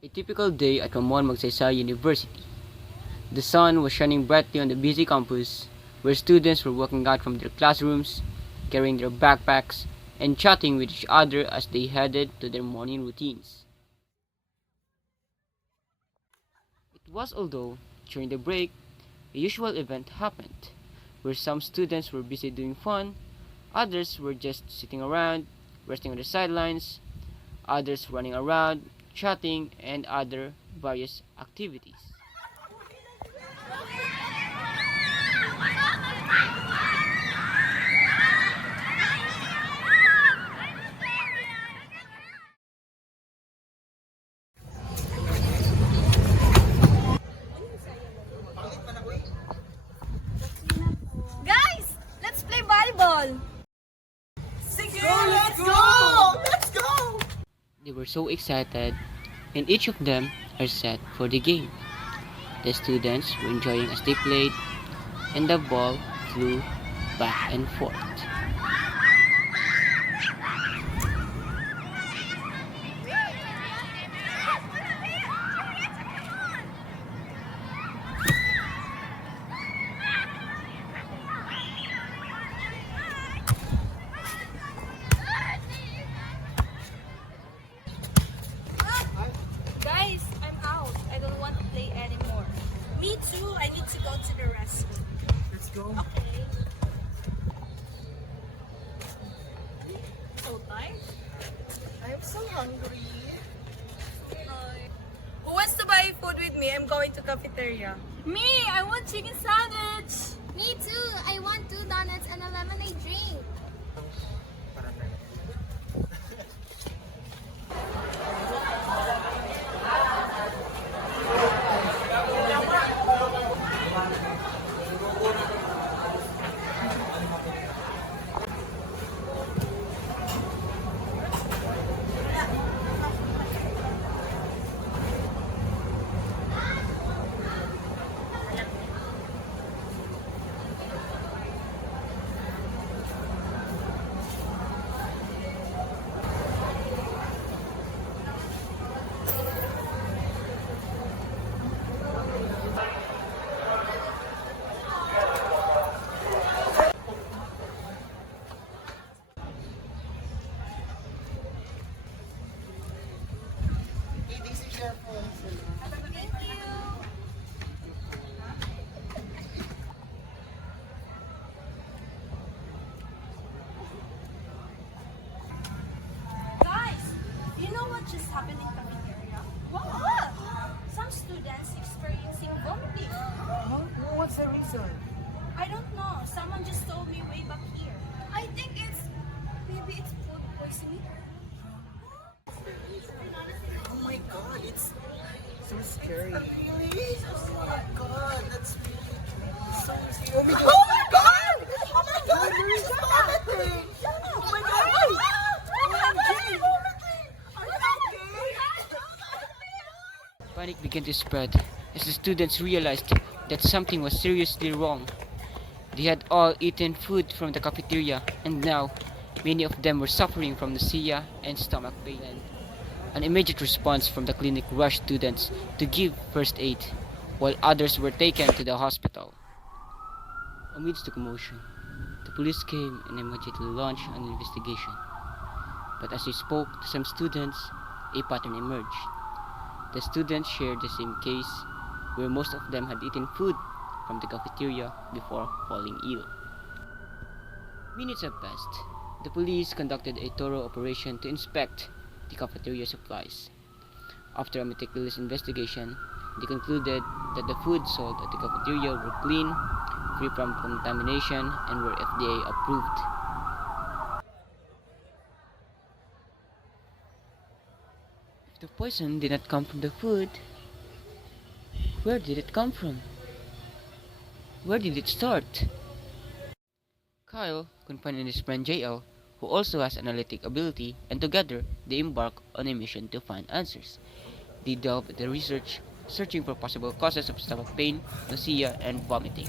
A typical day at Ramon Magsaysay University. The sun was shining brightly on the busy campus, where students were walking out from their classrooms, carrying their backpacks, and chatting with each other as they headed to their morning routines. It was although, during the break, a usual event happened, where some students were busy doing fun, others were just sitting around, resting on the sidelines, others running around, chatting, and other various activities. Guys, let's play volleyball. Sige, let's go! Let's go! They were so excited, and each of them are set for the game. The students were enjoying as they played, and the ball flew back and forth. Guys, I'm out. I don't want to play anymore. Me too. I need to go to the restroom. Let's go. Okay. So tired? I'm so hungry. Who wants to buy food with me? I'm going to cafeteria. Me! I want chicken sandwich! Me too. I want 2 donuts and a lemonade drink. This is your phone. Thank you! Guys, you know what just happened in cafeteria? What? Some students experiencing vomiting. Huh? What's the reason? I don't know. Someone just told me way back here. I think maybe it's food poisoning. Oh my god, it's so scary. Really? Oh my god, that's really so scary. Oh my god! Oh my god! There is vomiting! Oh my god! OMG! Are you okay? Panic began to spread as the students realized that something was seriously wrong. They had all eaten food from the cafeteria, and now many of them were suffering from nausea and stomach pain. An immediate response from the clinic rushed students to give first aid, while others were taken to the hospital. Amidst the commotion, the police came and immediately launched an investigation. But as they spoke to some students, a pattern emerged. The students shared the same case, where most of them had eaten food from the cafeteria before falling ill. Minutes have passed. The police conducted a thorough operation to inspect the cafeteria supplies. After a meticulous investigation, they concluded that the food sold at the cafeteria were clean, free from contamination, and were FDA approved. If the poison did not come from the food, where did it come from? Where did it start? Kyle confided in his friend JL, who also has analytic ability, and together they embark on a mission to find answers. They delve into research, searching for possible causes of stomach pain, nausea, and vomiting.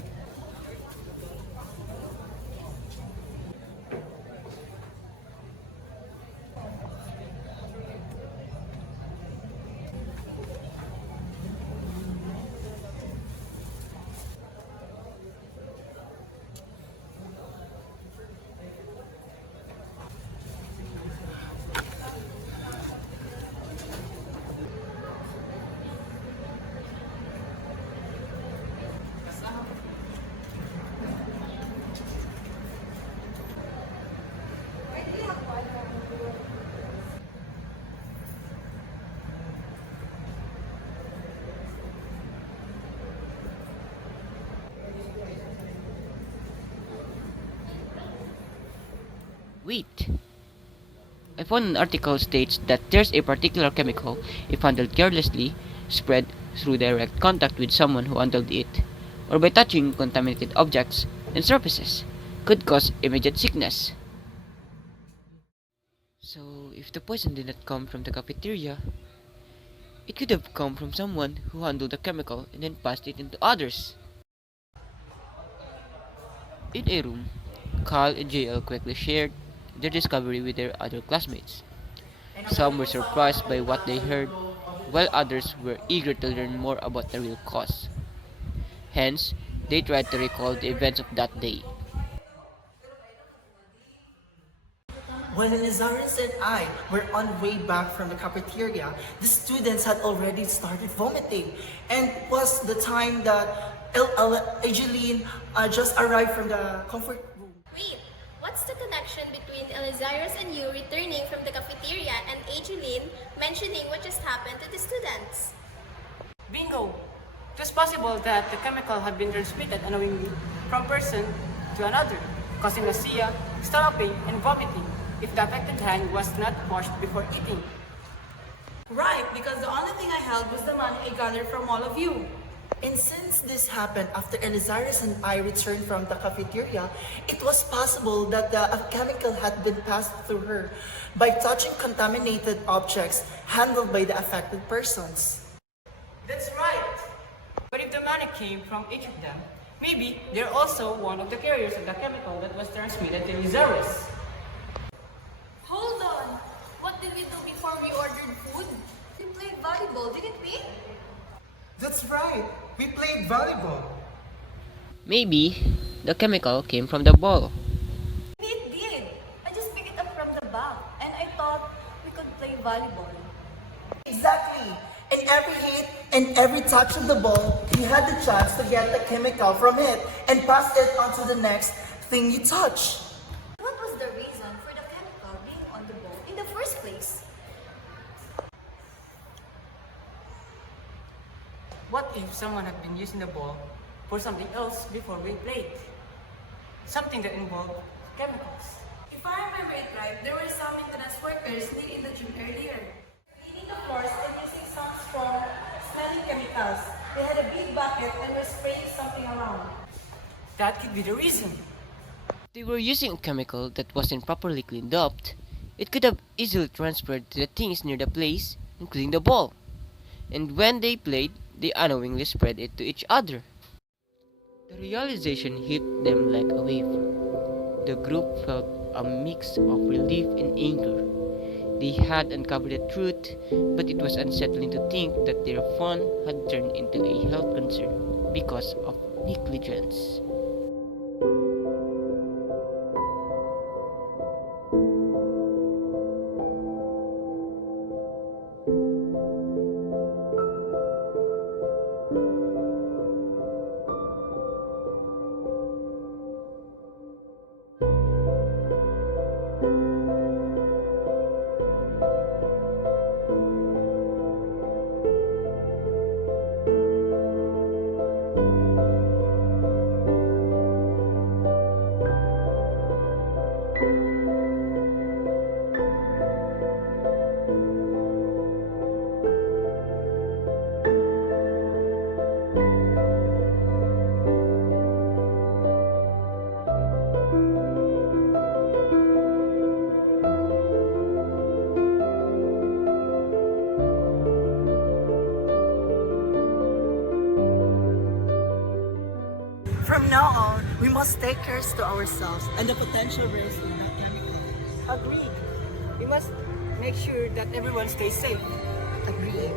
Wait, I found an article states that there's a particular chemical, if handled carelessly, spread through direct contact with someone who handled it, or by touching contaminated objects and surfaces, could cause immediate sickness. So, if the poison did not come from the cafeteria, it could have come from someone who handled the chemical and then passed it into others. In a room, Carl and JL quickly shared their discovery with their other classmates. Some were surprised by what they heard, while others were eager to learn more about the real cause. Hence, they tried to recall the events of that day. When Lazarus and I were on way back from the cafeteria, the students had already started vomiting. And it was the time that Aijaylyn just arrived from the comfort room. Wait, what's the connection between Elizarus and you returning from the cafeteria and Aijaylyn mentioning what just happened to the students? Bingo! It was possible that the chemical had been transmitted unknowingly from person to another, causing nausea, stomach pain, and vomiting if the affected hand was not washed before eating. Right, because the only thing I held was the money I gathered from all of you. And since this happened after Elizarus and I returned from the cafeteria, it was possible that the chemical had been passed through her by touching contaminated objects handled by the affected persons. That's right! But if the money came from each of them, maybe they're also one of the carriers of the chemical that was transmitted to Lazarus. Hold on! What did we do before we ordered food? We played volleyball, didn't we? That's right. We played volleyball. Maybe the chemical came from the ball. It did. I just picked it up from the back and I thought we could play volleyball. Exactly. In every hit and every touch of the ball, you had the chance to get the chemical from it and pass it on to the next thing you touch. What was the reason for the chemical being on the ball in the first place? What if someone had been using the ball for something else before we played? Something that involved chemicals. If I remember it right, there were some maintenance workers cleaning the gym earlier. Cleaning the floors and using some strong smelling chemicals. They had a big bucket and were spraying something around. That could be the reason. They were using a chemical that wasn't properly cleaned up. It could have easily transferred to the things near the place, including the ball. And when they played, they unknowingly spread it to each other. The realization hit them like a wave. The group felt a mix of relief and anger. They had uncovered the truth, but it was unsettling to think that their fun had turned into a health concern because of negligence. From now on, we must take care to ourselves and the potential risk of the chemical. Agreed. We must make sure that everyone stays safe. Agreed.